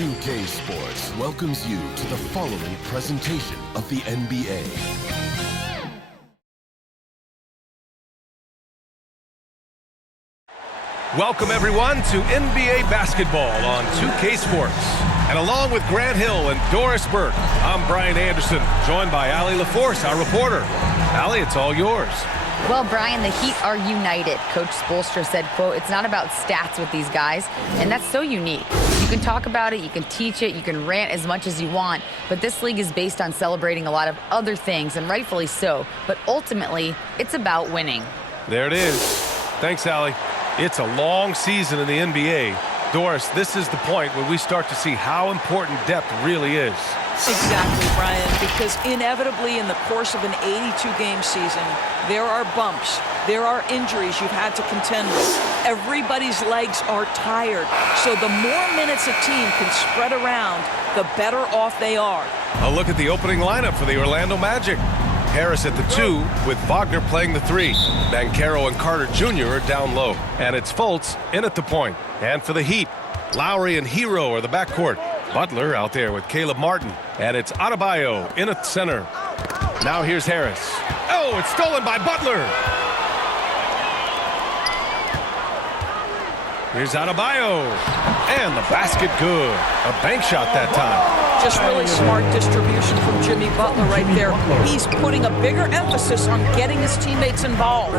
2K Sports welcomes you to the following presentation of the NBA. Welcome, everyone, to NBA basketball on 2K Sports. And along with Grant Hill and Doris Burke, I'm Brian Anderson, joined by Allie LaForce, our reporter. Allie, it's all yours. Well, Brian, the Heat are united. Coach Spoelstra said, quote, "It's not about stats with these guys," and that's so unique. You can talk about it, you can teach it, you can rant as much as you want, but this league is based on celebrating a lot of other things, and rightfully so. But ultimately, it's about winning. There it is. Thanks, Allie. It's a long season in the NBA. Doris, this is the point where we start to see how important depth really is. Exactly, Brian, because inevitably in the course of an 82-game season, there are bumps, there are injuries you've had to contend with. Everybody's legs are tired, so the more minutes a team can spread around, the better off they are. A look at the opening lineup for the Orlando Magic. Harris at the 2, with Wagner playing the 3. Banchero and Carter Jr. are down low. And it's Fultz in at the point. And for the Heat, Lowry and Hero are the backcourt. Butler out there with Caleb Martin. And it's Adebayo in at center. Now here's Harris. Oh, it's stolen by Butler. Here's Adebayo. And the basket good. A bank shot that time. Just really smart distribution from Jimmy Butler right there. He's putting a bigger emphasis on getting his teammates involved.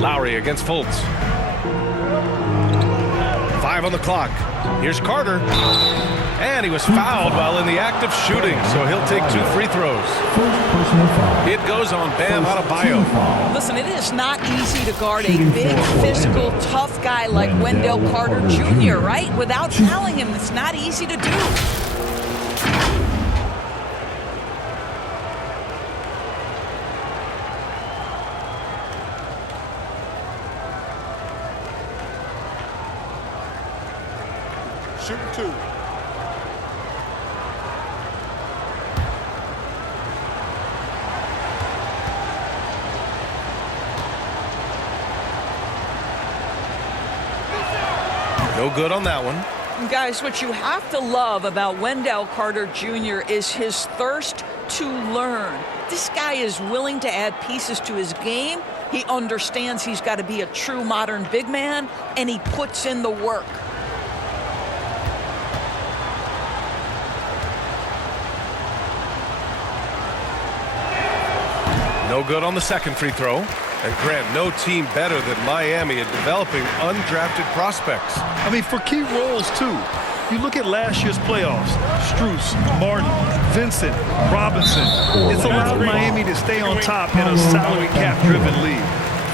Lowry against Fultz. 5 on the clock. Here's Carter. And he was fouled while in the act of shooting, so he'll take 2 free throws. It goes on Bam Adebayo. Listen, it is not easy to guard a big, physical, tough guy like Wendell Carter Jr., right? Without fouling him, it's not easy to do. Shooting 2. No good on that one. Guys, what you have to love about Wendell Carter Jr. is his thirst to learn. This guy is willing to add pieces to his game. He understands he's got to be a true modern big man, and he puts in the work. No good on the second free throw. And Grant, no team better than Miami at developing undrafted prospects. I mean, for key roles, too. You look at last year's playoffs, Strus, Martin, Vincent, Robinson. It's allowed Miami to stay on top in a salary cap-driven league.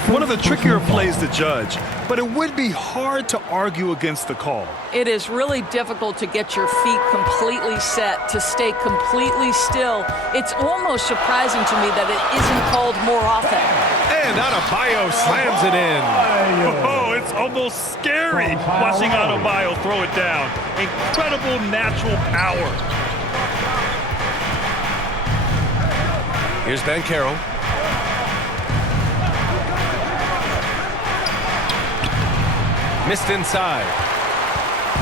One of the trickier plays to judge, but it would be hard to argue against the call. It is really difficult to get your feet completely set, to stay completely still. It's almost surprising to me that it isn't called more often. And Adebayo slams it in. Oh, it's almost scary watching Adebayo throw it down. Incredible natural power. Here's Banchero. Missed inside.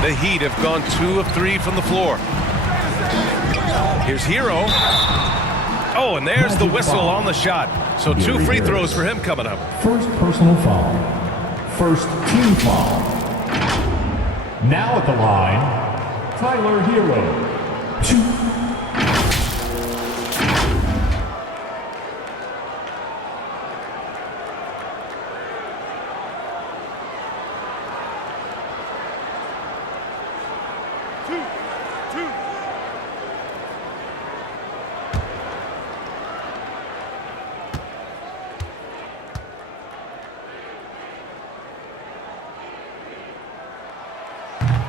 The Heat have gone 2 of 3 from the floor. Here's Hero. Oh, and there's the whistle on the shot. So 2 free throws for him coming up. First personal foul. First team foul. Now at the line, Tyler Hero. 2.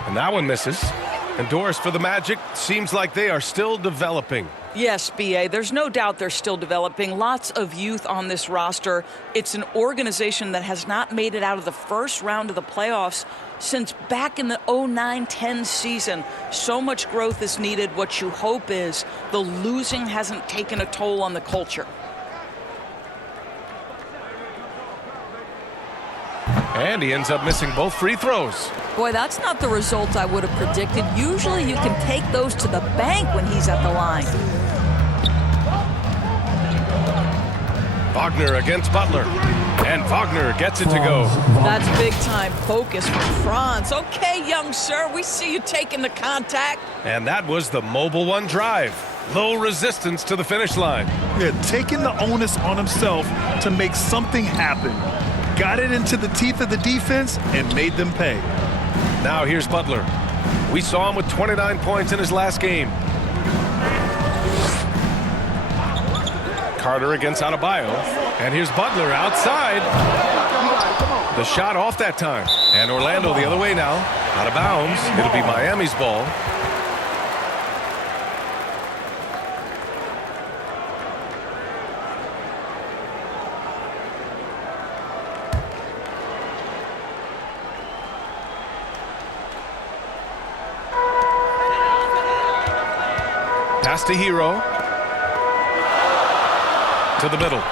And that one misses. And Doris, for the Magic, seems like they are still developing. Yes, B.A., there's no doubt they're still developing. Lots of youth on this roster. It's an organization that has not made it out of the first round of the playoffs since back in the 09-10 season. So much growth is needed. What you hope is the losing hasn't taken a toll on the culture. And he ends up missing both free throws. Boy, that's not the result I would have predicted. Usually you can take those to the bank when he's at the line. Wagner against Butler. And Wagner gets it to go. That's big-time focus from Franz. Okay, young sir, we see you taking the contact. And that was the Mobile One drive. Low resistance to the finish line. Yeah, taking the onus on himself to make something happen. Got it into the teeth of the defense and made them pay. Now here's Butler. We saw him with 29 points in his last game. Carter against Adebayo. And here's Butler outside. The shot off that time. And Orlando the other way now. Out of bounds. It'll be Miami's ball. Pass to Hero. To the middle.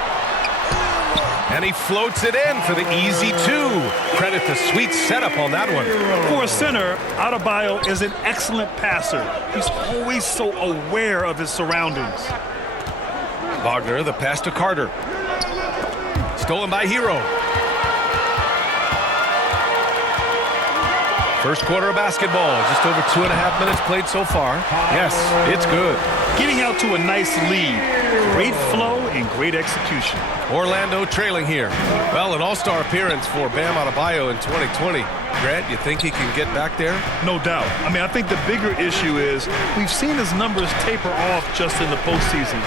And he floats it in for the easy two. Credit the sweet setup on that one. For a center, Adebayo is an excellent passer. He's always so aware of his surroundings. Wagner, the pass to Carter. Stolen by Hero. First quarter of basketball. Just over 2.5 minutes played so far. Yes, it's good. Getting out to a nice lead. Great flow and great execution. Orlando trailing here. Well, an all-star appearance for Bam Adebayo in 2020. Grant, you think he can get back there? No doubt. I mean, I think the bigger issue is we've seen his numbers taper off just in the postseason.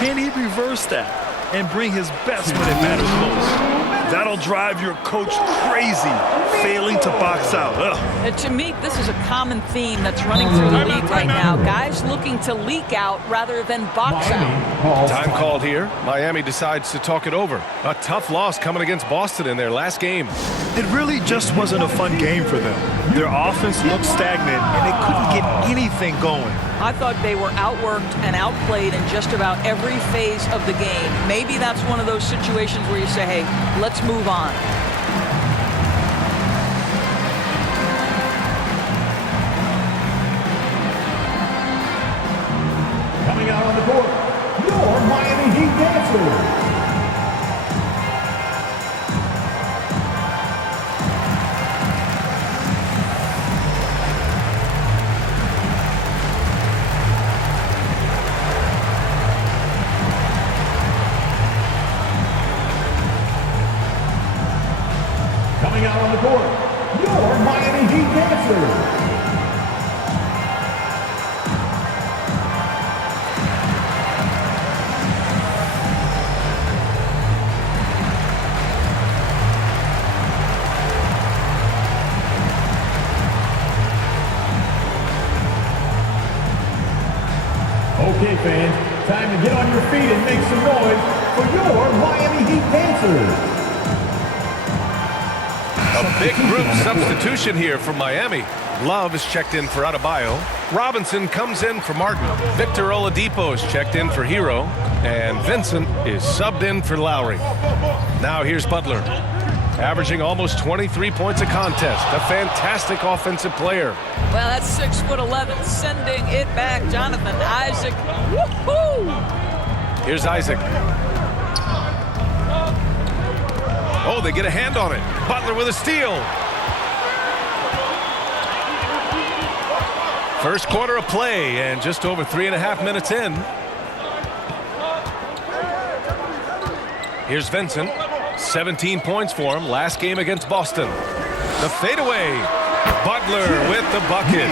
Can he reverse that and bring his best when it matters most? That'll drive your coach crazy, failing to box out. And to me, this is a common theme that's running through the league right now. Guys looking to leak out rather than box out. Time called here. Miami decides to talk it over. A tough loss coming against Boston in their last game. It really just wasn't a fun game for them. Their offense looked stagnant, and they couldn't get anything going. I thought they were outworked and outplayed in just about every phase of the game. Maybe that's one of those situations where you say, hey, let's move on. Coming out on the court, your Miami Heat dancers. Coming out on the court, your Miami Heat dancers. Okay, fans, time to get on your feet and make some noise for your Miami Heat dancers. A big group substitution here for Miami. Love is checked in for Adebayo. Robinson comes in for Martin. Victor Oladipo is checked in for Hero. And Vincent is subbed in for Lowry. Now here's Butler. Averaging almost 23 points a contest. A fantastic offensive player. Well, that's 6'11", sending it back. Jonathan Isaac. Woohoo! Here's Isaac. Oh, they get a hand on it. Butler with a steal. First quarter of play, and just over 3.5 minutes in. Here's Vincent. 17 points for him. Last game against Boston. The fadeaway. Butler with the bucket.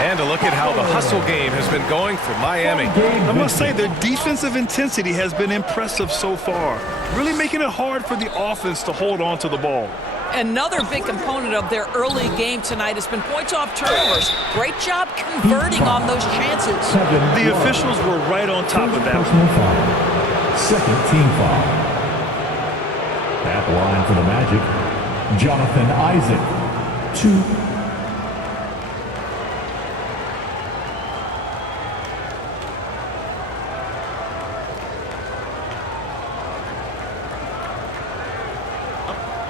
And a look at how the hustle game has been going for Miami. I must say, their defensive intensity has been impressive so far. Really making it hard for the offense to hold on to the ball. Another big component of their early game tonight has been points off turnovers. Great job converting on those chances. The officials were right on top of that. Second team foul. At the line for the Magic, Jonathan Isaac, 2.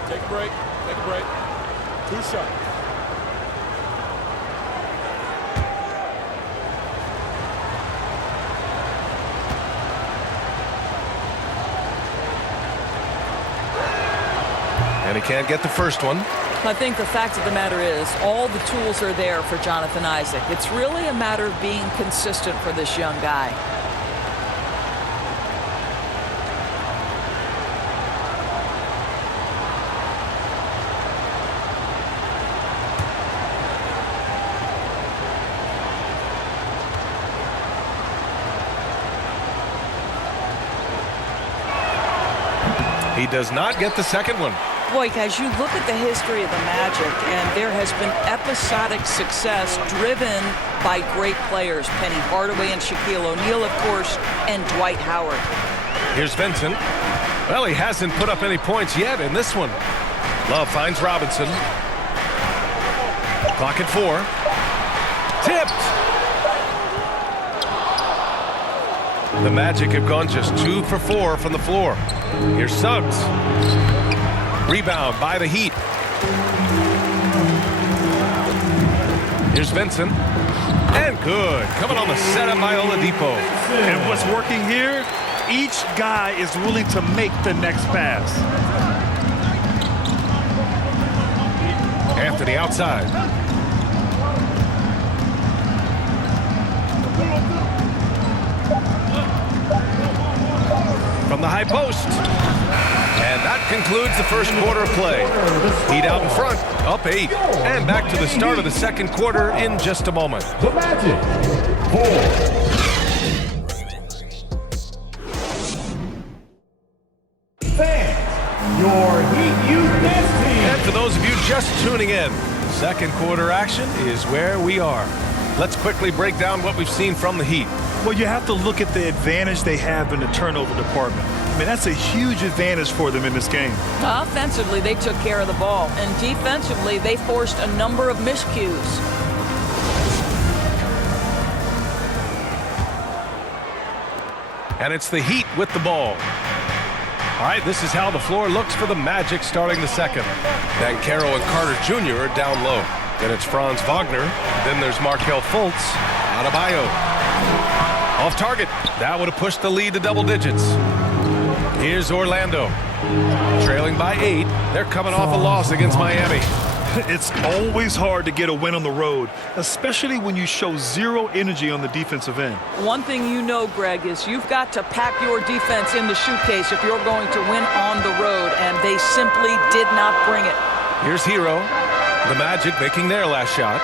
Take a break. Take a break. 2 shots. And he can't get the first one. I think the fact of the matter is all the tools are there for Jonathan Isaac. It's really a matter of being consistent for this young guy. He does not get the second one. Boy, guys, you look at the history of the Magic, and there has been episodic success driven by great players. Penny Hardaway and Shaquille O'Neal, of course, and Dwight Howard. Here's Vincent. Well, he hasn't put up any points yet in this one. Love finds Robinson. Clock at 4. Tipped. The Magic have gone just 2 for 4 from the floor. Here's Suggs. Rebound by the Heat. Here's Vincent. And good. Coming on the setup by Oladipo. And what's working here? Each guy is willing to make the next pass. Anthony outside. From the high post. And that concludes the first quarter of play. Heat out in front, up 8. And back to the start of the second quarter in just a moment. The Magic, 4. Fans, your Heat Youth Dance Team. And for those of you just tuning in, second quarter action is where we are. Let's quickly break down what we've seen from the Heat. Well, you have to look at the advantage they have in the turnover department. I mean, that's a huge advantage for them in this game. Offensively, they took care of the ball, and defensively, they forced a number of miscues. And it's the Heat with the ball. All right, this is how the floor looks for the Magic starting the second. Banchero and Carter Jr. are down low. Then it's Franz Wagner. Then there's Markelle Fultz. Adebayo. Off target. That would have pushed the lead to double digits. Here's Orlando. Trailing by 8. They're coming off a loss against Miami. It's always hard to get a win on the road, especially when you show zero energy on the defensive end. One thing you know, Greg, is you've got to pack your defense in the suitcase if you're going to win on the road, and they simply did not bring it. Here's Hero. The Magic making their last shot.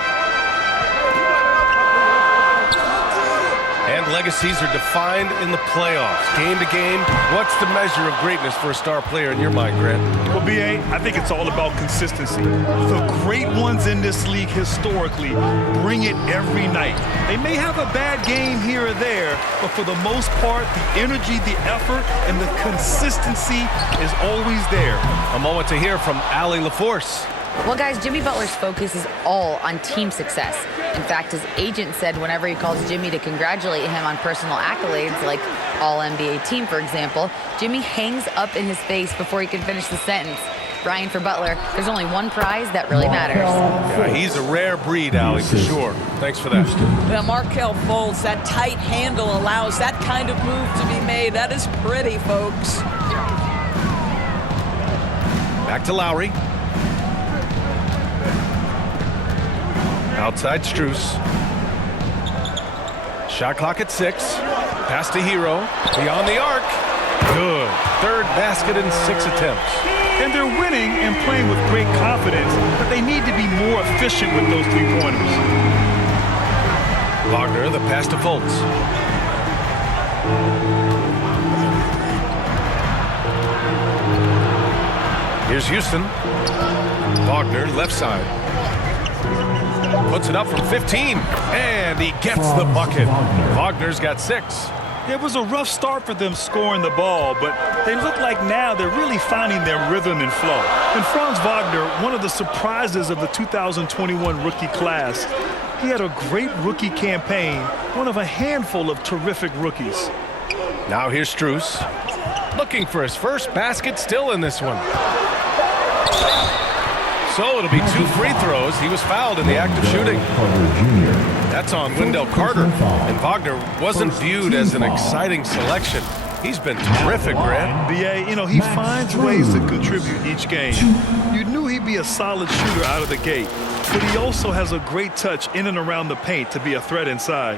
And legacies are defined in the playoffs. Game to game, what's the measure of greatness for a star player in your mind, Grant? Well, B.A., I think it's all about consistency. The great ones in this league historically bring it every night. They may have a bad game here or there, but for the most part, the energy, the effort, and the consistency is always there. A moment to hear from Allie LaForce. Well, guys, Jimmy Butler's focus is all on team success. In fact, his agent said whenever he calls Jimmy to congratulate him on personal accolades, like All-NBA team, for example, Jimmy hangs up in his face before he can finish the sentence. Brian, for Butler, there's only one prize that really matters. Yeah, he's a rare breed, Allie, for sure. Thanks for that. Well, Markelle Fultz, that tight handle allows that kind of move to be made. That is pretty, folks. Back to Lowry. Outside Strus. Shot clock at 6. Pass to Hero. Beyond the arc. Good. Third basket in 6 attempts. And they're winning and playing with great confidence, but they need to be more efficient with those three-pointers. Wagner, the pass to Fultz. Here's Houston. Wagner, left side. Puts it up from 15, and he gets the bucket. Wagner's got 6. It was a rough start for them scoring the ball, but they look like now they're really finding their rhythm and flow. And Franz Wagner, one of the surprises of the 2021 rookie class, he had a great rookie campaign, one of a handful of terrific rookies. Now here's Strus. Looking for his first basket still in this one. So it'll be 2 free throws. He was fouled in the act of shooting. That's on Wendell Carter. And Wagner wasn't viewed as an exciting selection. He's been terrific, Grant. BA, you know, he finds ways to contribute each game. You knew he'd be a solid shooter out of the gate, but he also has a great touch in and around the paint to be a threat inside.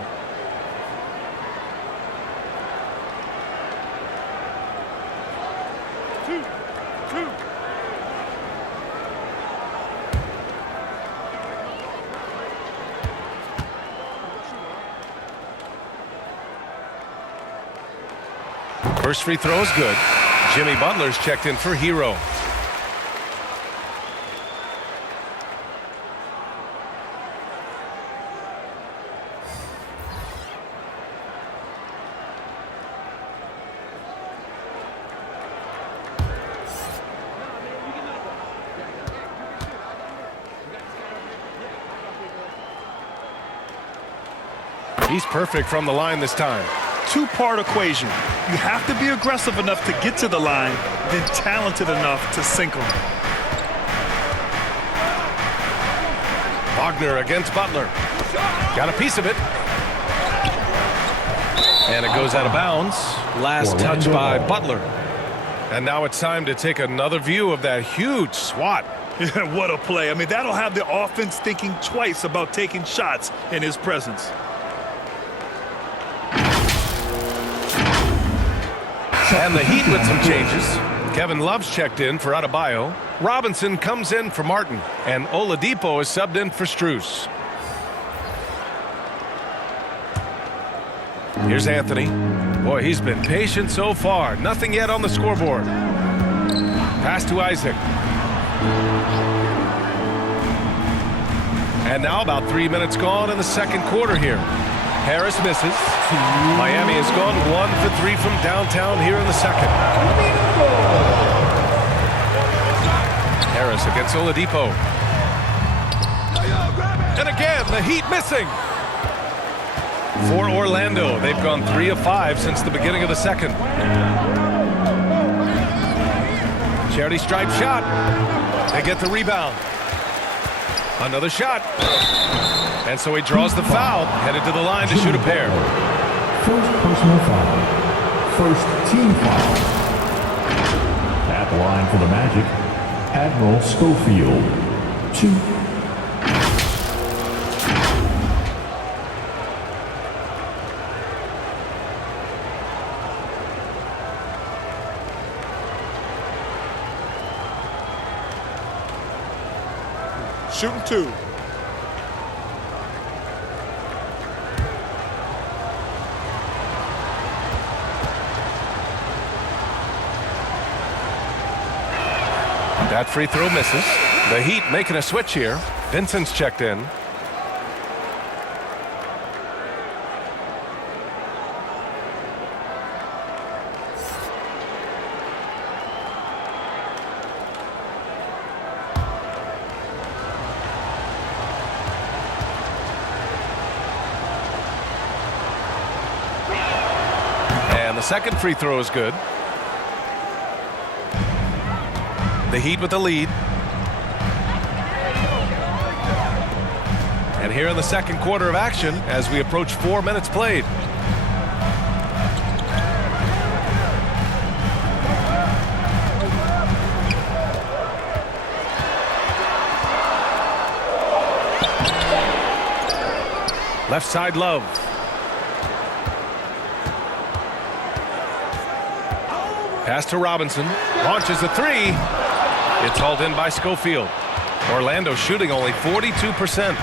First free throw is good. Jimmy Butler's checked in for Hero. He's perfect from the line this time. Two-part equation. You have to be aggressive enough to get to the line, then talented enough to sink them. Wagner against Butler. Got a piece of it. And it goes out of bounds. Last touch by Butler. And now it's time to take another view of that huge swat. What a play. I mean, that'll have the offense thinking twice about taking shots in his presence. And the Heat with some changes. Kevin Love's checked in for Adebayo. Robinson comes in for Martin. And Oladipo is subbed in for Strus. Here's Anthony. Boy, he's been patient so far. Nothing yet on the scoreboard. Pass to Isaac. And now about 3 minutes gone in the second quarter here. Harris misses. Miami has gone 1 for 3 from downtown here in the second. Harris against Oladipo. And again, the Heat missing. For Orlando, they've gone 3 of 5 since the beginning of the second. Charity stripe shot. They get the rebound. Another shot. And so he draws the foul, headed to the line to shoot a pair. First personal foul. First team foul. At the line for the Magic, Admiral Schofield. 2. Shooting 2. That free throw misses. The Heat making a switch here. Vincent's checked in. And the second free throw is good. The Heat with the lead. And here in the second quarter of action as we approach 4 minutes played. Left side Love. Pass to Robinson. Launches a 3. It's hauled in by Schofield. Orlando shooting only 42%.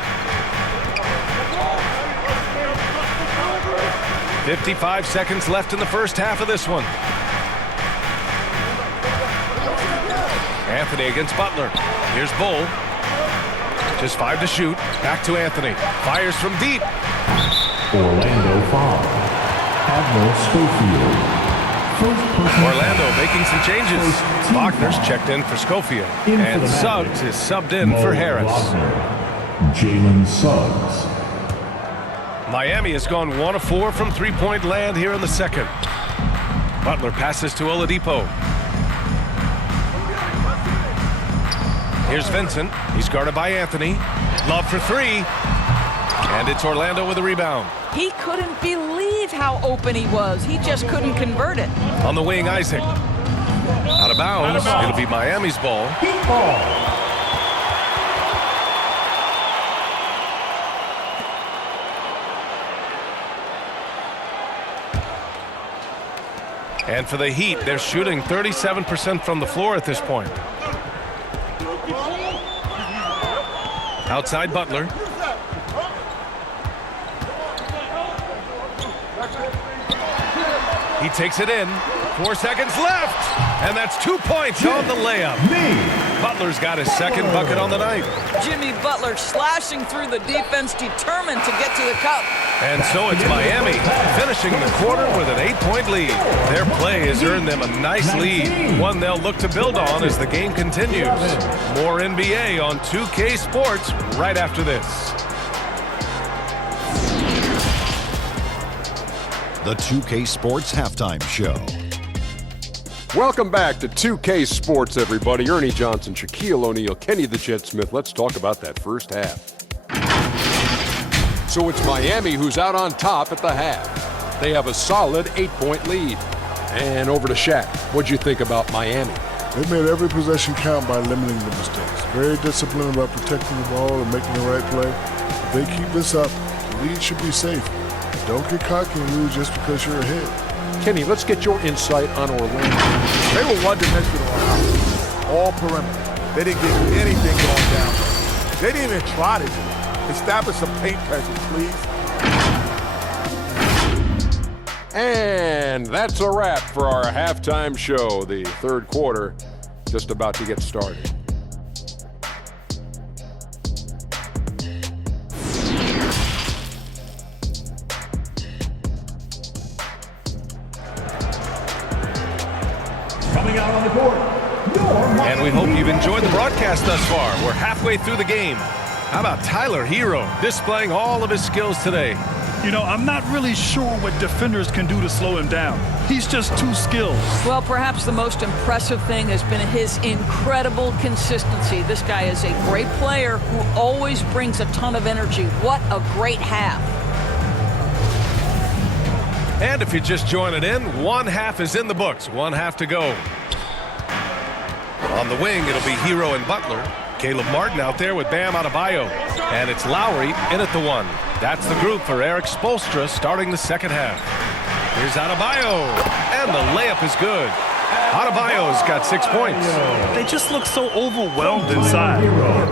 55 seconds left in the first half of this one. Anthony against Butler. Here's Bull. Just 5 to shoot. Back to Anthony. Fires from deep. Orlando foul. Admiral Schofield. Orlando making some changes. Wagner's checked in for Schofield. And Suggs is subbed in for Harris. Jalen Suggs. Miami has gone 1 of 4 from three-point land here in the second. Butler passes to Oladipo. Here's Vincent. He's guarded by Anthony. Love for three. And it's Orlando with a rebound. He couldn't believe how open he was. He just couldn't convert it. On the wing, Isaac. Out of bounds. It'll be Miami's ball. Heat ball. And for the Heat, they're shooting 37% from the floor at this point. Outside Butler. He takes it in. 4 seconds left. And that's 2 points on the layup. Butler's got his second bucket on the night. Jimmy Butler slashing through the defense, determined to get to the cup. And so it's Miami finishing the quarter with an 8-point lead. Their play has earned them a nice lead, one they'll look to build on as the game continues. More NBA on 2K Sports right after this. The 2K Sports Halftime Show. Welcome back to 2K Sports, everybody. Ernie Johnson, Shaquille O'Neal, Kenny the Jet Smith. Let's talk about that first half. So it's Miami who's out on top at the half. They have a solid 8-point lead. And over to Shaq. What'd you think about Miami? They made every possession count by limiting the mistakes. Very disciplined about protecting the ball and making the right play. If they keep this up, the lead should be safe. Don't get cocky and lose just because you're ahead. Kenny, let's get your insight on Orlando. They were one-dimensional on offense, all perimeter. They didn't get anything going down. They didn't even try to do it. Establish some paint pressure, please. And that's a wrap for our halftime show. The third quarter just about to get started. Coming out on the court, And we hope you've enjoyed the broadcast thus far. We're halfway through the game. How about Tyler Hero displaying all of his skills today? You know, I'm not really sure what defenders can do to slow him down. He's just too skilled. Well, perhaps the most impressive thing has been his incredible consistency. This guy is a great player who always brings a ton of energy. What a great half. And if you're just joining in, one half is in the books. One half to go. On the wing, it'll be Hero and Butler. Caleb Martin out there with Bam Adebayo. And it's Lowry in at the one. That's the group for Eric Spoelstra starting the second half. Here's Adebayo. And the layup is good. Adebayo's got 6 points. They just look so overwhelmed inside.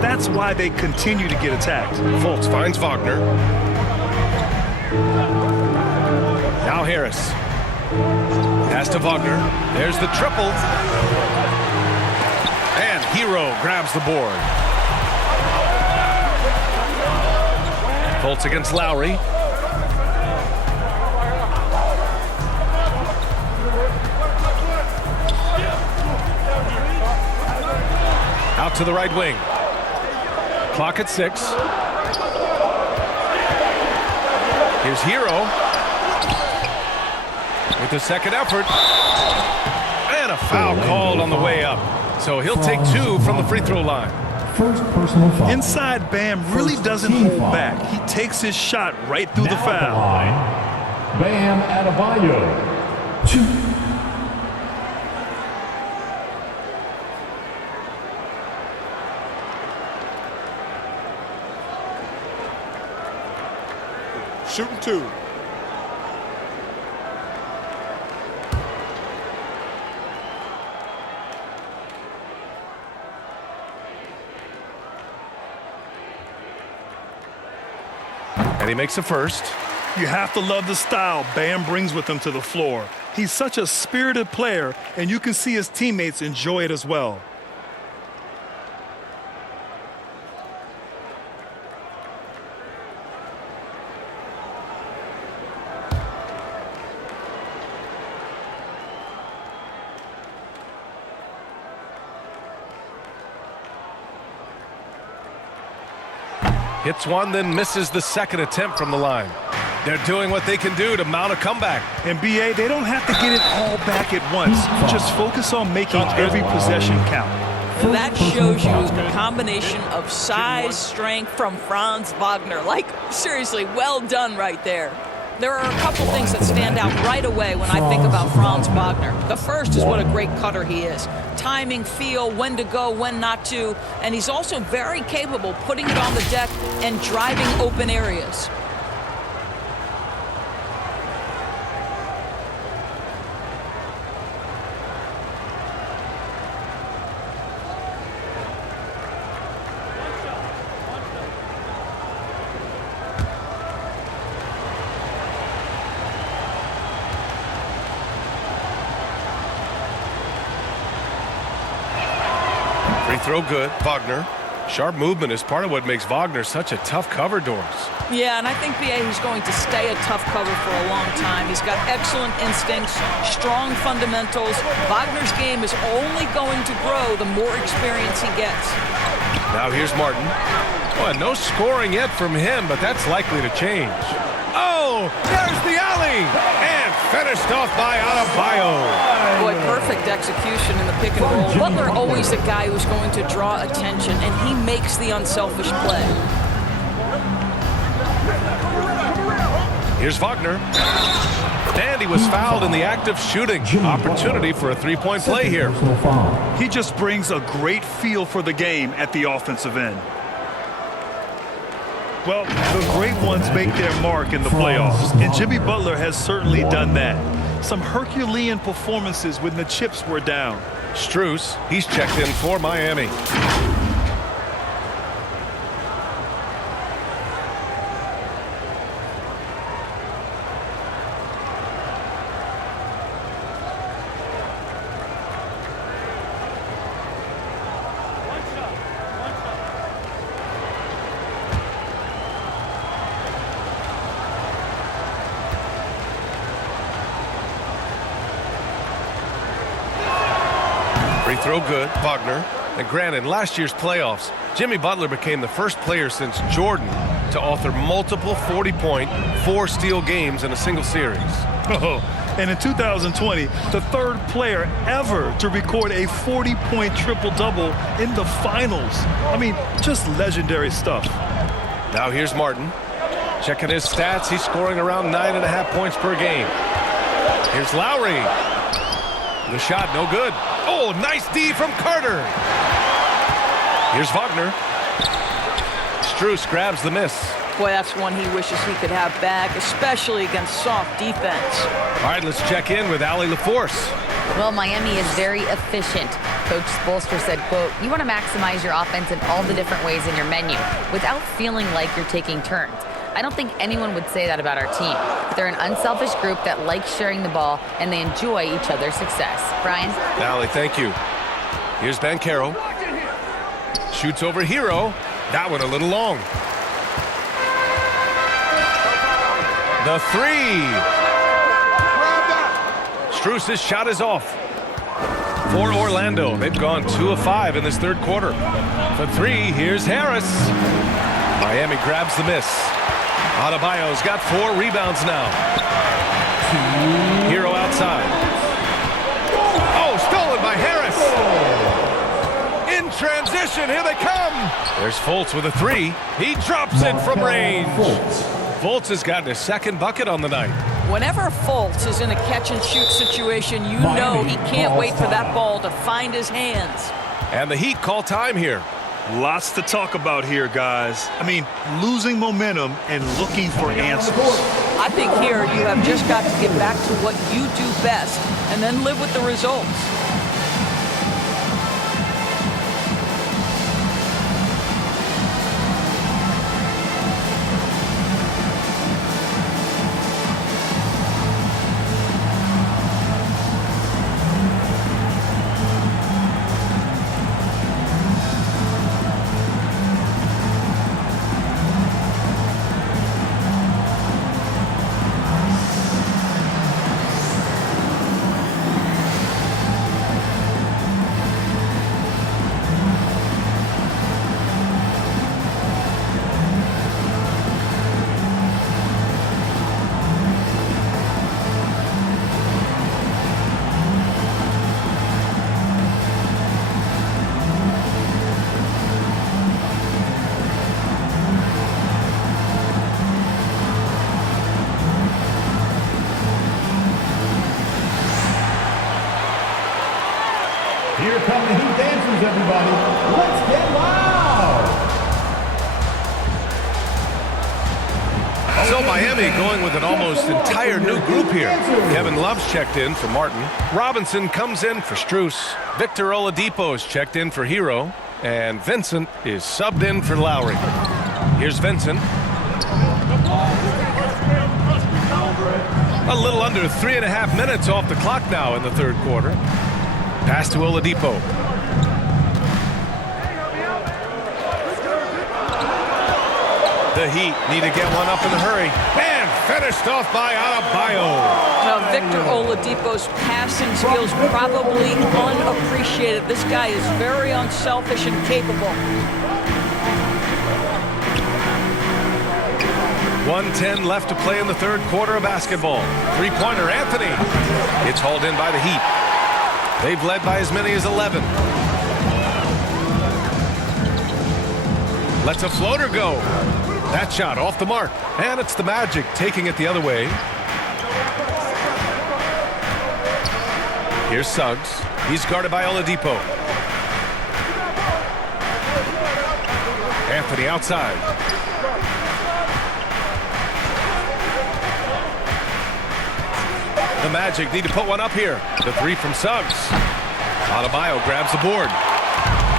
That's why they continue to get attacked. Fultz finds Wagner. Now Harris. Pass to Wagner. There's the triple. And Hero grabs the board. Fultz against Lowry. Out to the right wing. Clock at 6. Here's Hero. With the second effort. And a foul called on the way up. So he'll take 2 from the free throw line. First personal foul. Inside, Bam really doesn't hold back. He takes his shot right through the foul. Bam Adebayo. 2. Shooting 2. And he makes a first. You have to love the style Bam brings with him to the floor. He's such a spirited player, and you can see his teammates enjoy it as well. Hits one, then misses the second attempt from the line. They're doing what they can do to mount a comeback. And BA, they don't have to get it all back at once. Just focus on making every possession count. That shows you the combination of size, strength from Franz Wagner. Like, seriously, well done right there. There are a couple things that stand out right away when I think about Franz Wagner. The first is what a great cutter he is. Timing, feel, when to go, when not to. And he's also very capable putting it on the deck and driving open areas. Free throw good. Wagner. Sharp movement is part of what makes Wagner such a tough cover, Doris. Yeah, and I think B.A. he's going to stay a tough cover for a long time. He's got excellent instincts, strong fundamentals. Wagner's game is only going to grow the more experience he gets. Now here's Martin. Well, no scoring yet from him, but that's likely to change. Oh, there's the alley! And finished off by Adebayo. Boy, perfect execution in the pick and roll. Butler always the guy who's going to draw attention, and he makes the unselfish play. Here's Wagner. And he was fouled in the act of shooting. Opportunity for a three-point play here. He just brings a great feel for the game at the offensive end. Well, the great ones make their mark in the playoffs, and Jimmy Butler has certainly done that. Some Herculean performances when the chips were down. Strus, he's checked in for Miami. Free throw good, Wagner. And granted, in last year's playoffs, Jimmy Butler became the first player since Jordan to author multiple 40-point, 4-steal games in a single series. Oh, and in 2020, the third player ever to record a 40-point triple-double in the finals. I mean, just legendary stuff. Now here's Martin. Checking his stats, he's scoring around 9.5 points per game. Here's Lowry. The shot, no good. Oh, nice D from Carter. Here's Wagner. Strus grabs the miss. Boy, that's one he wishes he could have back, especially against soft defense. All right, let's check in with Allie LaForce. Well, Miami is very efficient. Coach Spoelstra said, quote, you want to maximize your offense in all the different ways in your menu without feeling like you're taking turns. I don't think anyone would say that about our team. They're an unselfish group that likes sharing the ball, and they enjoy each other's success. Brian? Allie, thank you. Here's Banchero. Shoots over Hero. That one a little long. The three. Strus's shot is off. For Orlando, they've gone 2 of 5 in this third quarter. For three, here's Harris. Miami grabs the miss. Adebayo's got 4 rebounds now. Hero outside. Oh, stolen by Harris. In transition, here they come. There's Fultz with a 3. He drops it from range. Fultz has gotten his second bucket on the night. Whenever Fultz is in a catch-and-shoot situation, you know he can't wait for that ball to find his hands. And the Heat call time here. Lots to talk about here, guys. I mean, losing momentum and looking for answers. I think here you have just got to get back to what you do best and then live with the results. Here come the Heat dancers, everybody. Let's get loud. So Miami going with an almost entire new group here. Kevin Love's checked in for Martin. Robinson comes in for Strus. Victor Oladipo's checked in for Hero. And Vincent is subbed in for Lowry. Here's Vincent. A little under 3.5 minutes off the clock now in the third quarter. Pass to Oladipo. The Heat need to get one up in a hurry. And finished off by Adebayo. Now, Victor Oladipo's passing skills probably unappreciated. This guy is very unselfish and capable. 1:10 left to play in the third quarter of basketball. Three-pointer, Anthony. It's hauled in by the Heat. They've led by as many as 11. Lets a floater go. That shot off the mark. And it's the Magic taking it the other way. Here's Suggs. He's guarded by Oladipo. Anthony outside. The Magic need to put one up here. The three from Suggs. Adebayo grabs the board.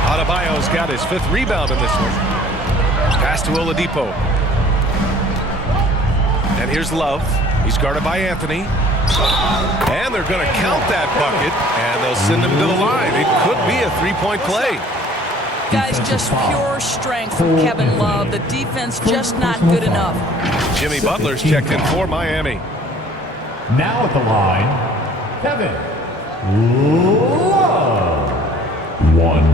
Adebayo's got his 5th rebound in this one. Pass to Oladipo. And here's Love. He's guarded by Anthony. And they're going to count that bucket. And they'll send him to the line. It could be a 3-point play. Guys, just pure strength from Kevin Love. The defense just not good enough. Jimmy Butler's checked in for Miami. Now at the line, Kevin Love. 1.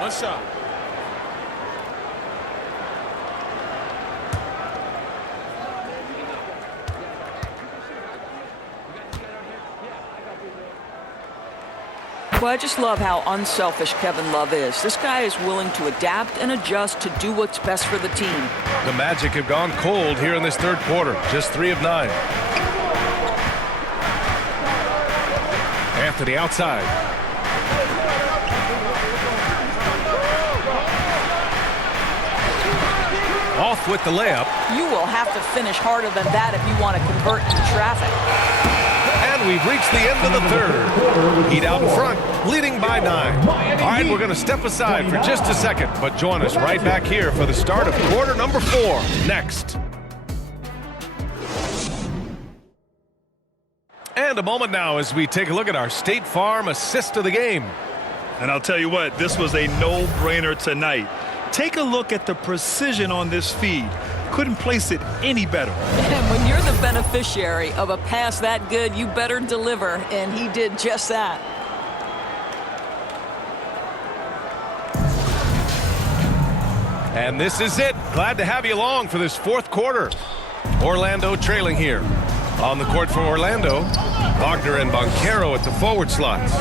One shot. Well, I just love how unselfish Kevin Love is. This guy is willing to adapt and adjust to do what's best for the team. The Magic have gone cold here in this third quarter. Just 3 of 9. Anthony outside. Off with the layup. You will have to finish harder than that if you want to convert into traffic. And we've reached the end of the third. Heat out in front, leading by 9. All right, we're going to step aside for just a second, but join us right back here for the start of quarter number 4 next. And a moment now as we take a look at our State Farm assist of the game. And I'll tell you what, this was a no-brainer tonight. Take a look at the precision on this feed. Couldn't place it any better. And when you're the beneficiary of a pass that good, you better deliver, and he did just that. And this is it. Glad to have you along for this fourth quarter. Orlando trailing here. On the court for Orlando, Wagner and Banchero at the forward slots.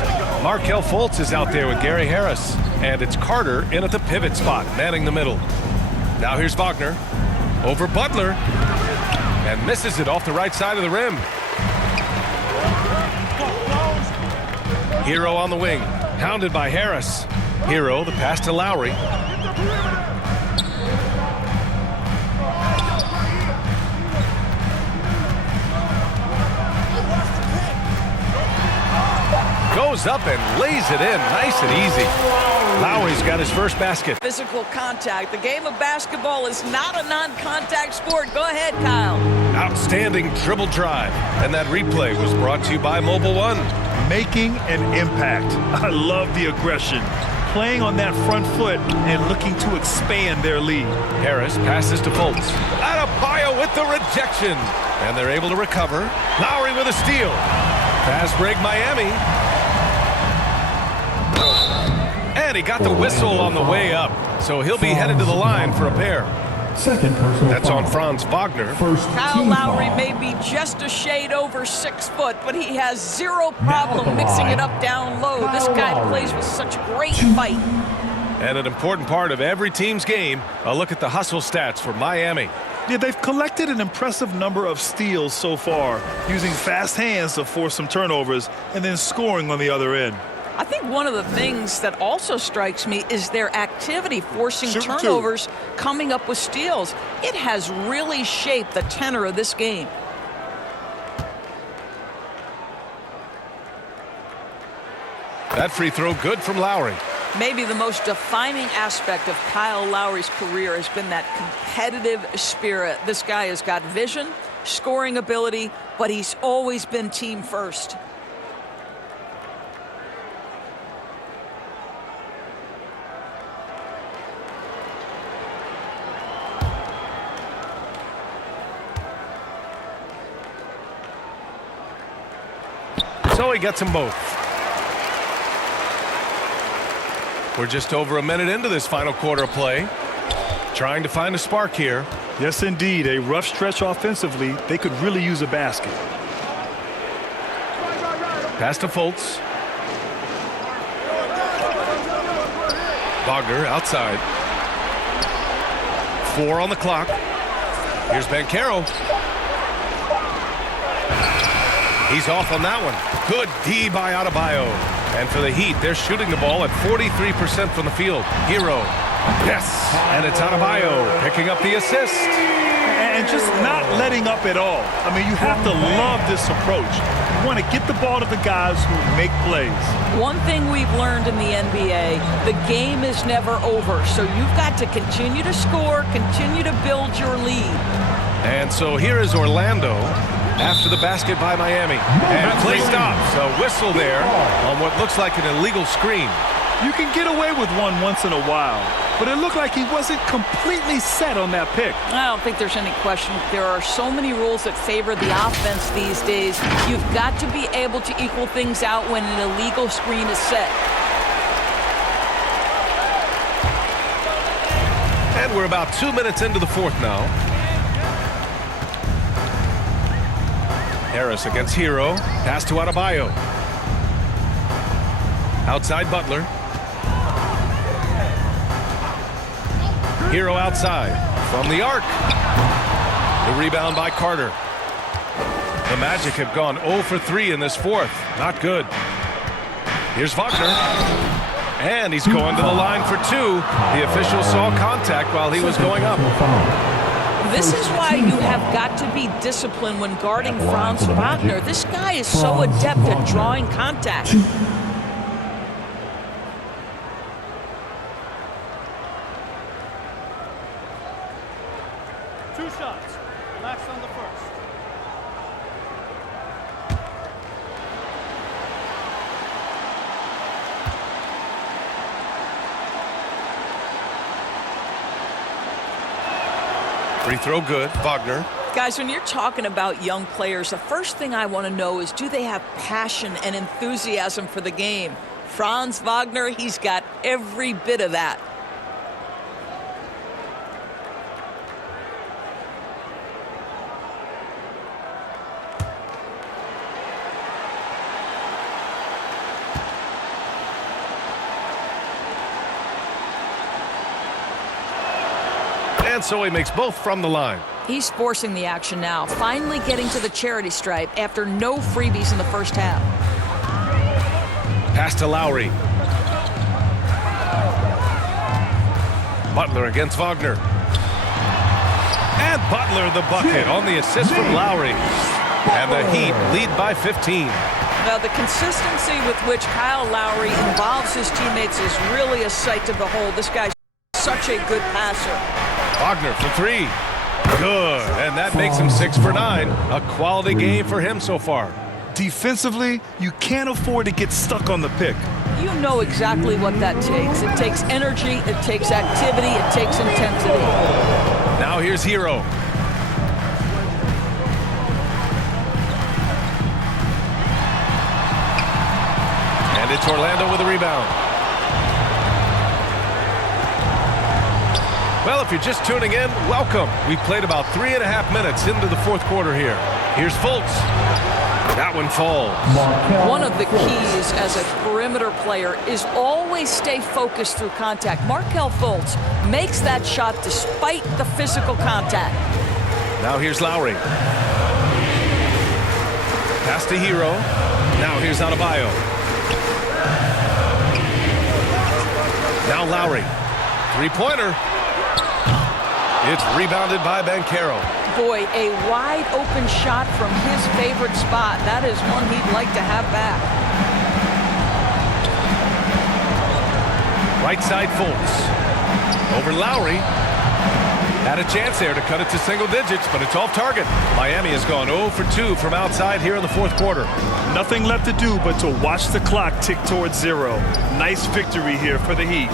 Markelle Fultz is out there with Gary Harris. And it's Carter in at the pivot spot, manning the middle. Now here's Wagner. Over Butler. And misses it off the right side of the rim. Hero on the wing. Hounded by Harris. Hero, the pass to Lowry. Goes up and lays it in nice and easy. Lowry's got his first basket. Physical contact. The game of basketball is not a non-contact sport. Go ahead, Kyle. Outstanding dribble drive. And that replay was brought to you by Mobile One. Making an impact. I love the aggression. Playing on that front foot and looking to expand their lead. Harris passes to Fultz. Adebayo with the rejection. And they're able to recover. Lowry with a steal. Fast break Miami. And he got the whistle on the way up. So he'll be headed to the line for a pair. Second personal That's foul. on Franz Wagner. First Kyle team Lowry foul. may be just a shade over 6 foot, but he has zero problem the mixing line, it up down low. This Kyle guy Lowry. plays with such great fight. And an important part of every team's game, a look at the hustle stats for Miami. Yeah, they've collected an impressive number of steals so far, using fast hands to force some turnovers and then scoring on the other end. I think one of the things that also strikes me is their activity forcing Shoot two. turnovers, coming up with steals. It has really shaped the tenor of this game. That free throw good from Lowry. Maybe the most defining aspect of Kyle Lowry's career has been that competitive spirit. This guy has got vision, scoring ability, but he's always been team first. So he gets them both. We're just over a minute into this final quarter of play. Trying to find a spark here. Yes, indeed. A rough stretch offensively. They could really use a basket. Pass to Fultz. Wagner outside. 4 on the clock. Here's Banchero. He's off on that one. Good D by Adebayo. And for the Heat, they're shooting the ball at 43% from the field. Hero. Yes. And it's Adebayo picking up the assist. And just not letting up at all. I mean, you have to love this approach. You want to get the ball to the guys who make plays. One thing we've learned in the NBA, the game is never over. So you've got to continue to score, continue to build your lead. And so here is Orlando after the basket by Miami. And play stops. A whistle there on what looks like an illegal screen. You can get away with one once in a while, but it looked like he wasn't completely set on that pick. I don't think there's any question. There are so many rules that favor the offense these days. You've got to be able to equal things out when an illegal screen is set. And we're about 2 minutes into the fourth now. Harris against Hero. Pass to Adebayo. Outside Butler. Hero outside from the arc. The rebound by Carter. The Magic have gone 0 for 3 in this fourth. Not good. Here's Wagner. And he's going to the line for 2. The official saw contact while he was going up. This is why you have got to be disciplined when guarding Franz Wagner. This guy is so adept at drawing contact. 2 shots. Relax on the first. Free throw good. Wagner. Guys, when you're talking about young players, the first thing I want to know is, do they have passion and enthusiasm for the game? Franz Wagner, he's got every bit of that. And so he makes both from the line. He's forcing the action now, finally getting to the charity stripe after no freebies in the first half. Pass to Lowry. Butler against Wagner. And Butler the bucket on the assist from Lowry. And the Heat lead by 15. Now, the consistency with which Kyle Lowry involves his teammates is really a sight to behold. This guy's such a good passer. Wagner for 3. Good. And that makes him 6 for 9. A quality game for him so far. Defensively, you can't afford to get stuck on the pick. You know exactly what that takes. It takes energy, it takes activity, it takes intensity. Now here's Hero. And it's Orlando with a rebound. Well, if you're just tuning in, welcome. We played about 3.5 minutes into the fourth quarter here. Here's Fultz. That one falls. One of the keys as a perimeter player is always stay focused through contact. Markelle Fultz makes that shot despite the physical contact. Now here's Lowry. Pass to Hero. Now here's Adebayo. Now Lowry. Three-pointer. It's rebounded by Banchero. Boy, a wide open shot from his favorite spot. That is one he'd like to have back. Right side Fultz. Over Lowry. Had a chance there to cut it to single digits, but it's off target. Miami has gone 0 for 2 from outside here in the fourth quarter. Nothing left to do but to watch the clock tick towards 0. Nice victory here for the Heat.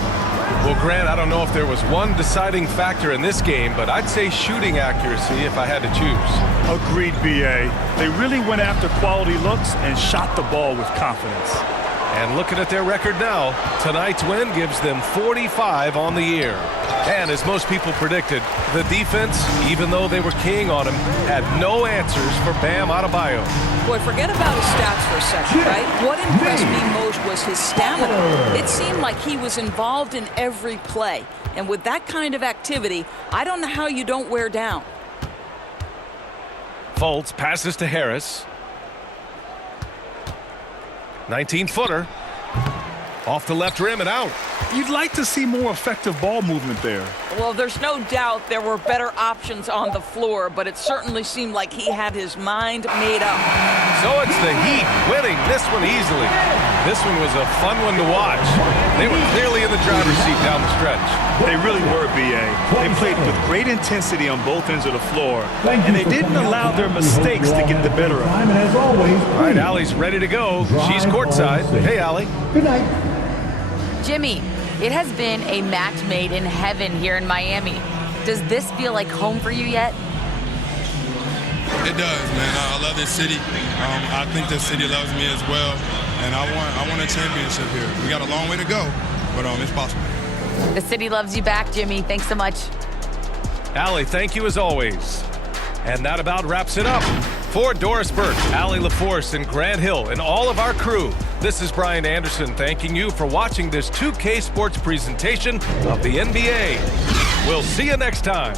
Well, Grant, I don't know if there was one deciding factor in this game, but I'd say shooting accuracy if I had to choose. Agreed, B.A. They really went after quality looks and shot the ball with confidence. And looking at their record now, tonight's win gives them 45 on the year. And as most people predicted, the defense, even though they were keying on him, had no answers for Bam Adebayo. Boy, forget about his stats for a second, right? What impressed me most was his stamina. It seemed like he was involved in every play. And with that kind of activity, I don't know how you don't wear down. Fultz passes to Harris. 19-footer. Off the left rim and out. You'd like to see more effective ball movement there. Well, there's no doubt there were better options on the floor, but it certainly seemed like he had his mind made up. So it's the Heat winning this one easily. This one was a fun one to watch. They were clearly in the driver's seat down the stretch. They really were, B.A. They played with great intensity on both ends of the floor, and they didn't allow their mistakes to get the better of them. And as always, All right, Allie's ready to go. She's courtside. Hey, Allie. good night. Jimmy, it has been a match made in heaven here in Miami. Does this feel like home for you yet? It does, man. I love this city. I think this city loves me as well, and I want a championship here. We got a long way to go, but it's possible. The city loves you back, Jimmy. Thanks so much. Allie, thank you as always. And that about wraps it up. For Doris Burke, Allie LaForce, and Grant Hill, and all of our crew, this is Brian Anderson thanking you for watching this 2K Sports presentation of the NBA. We'll see you next time.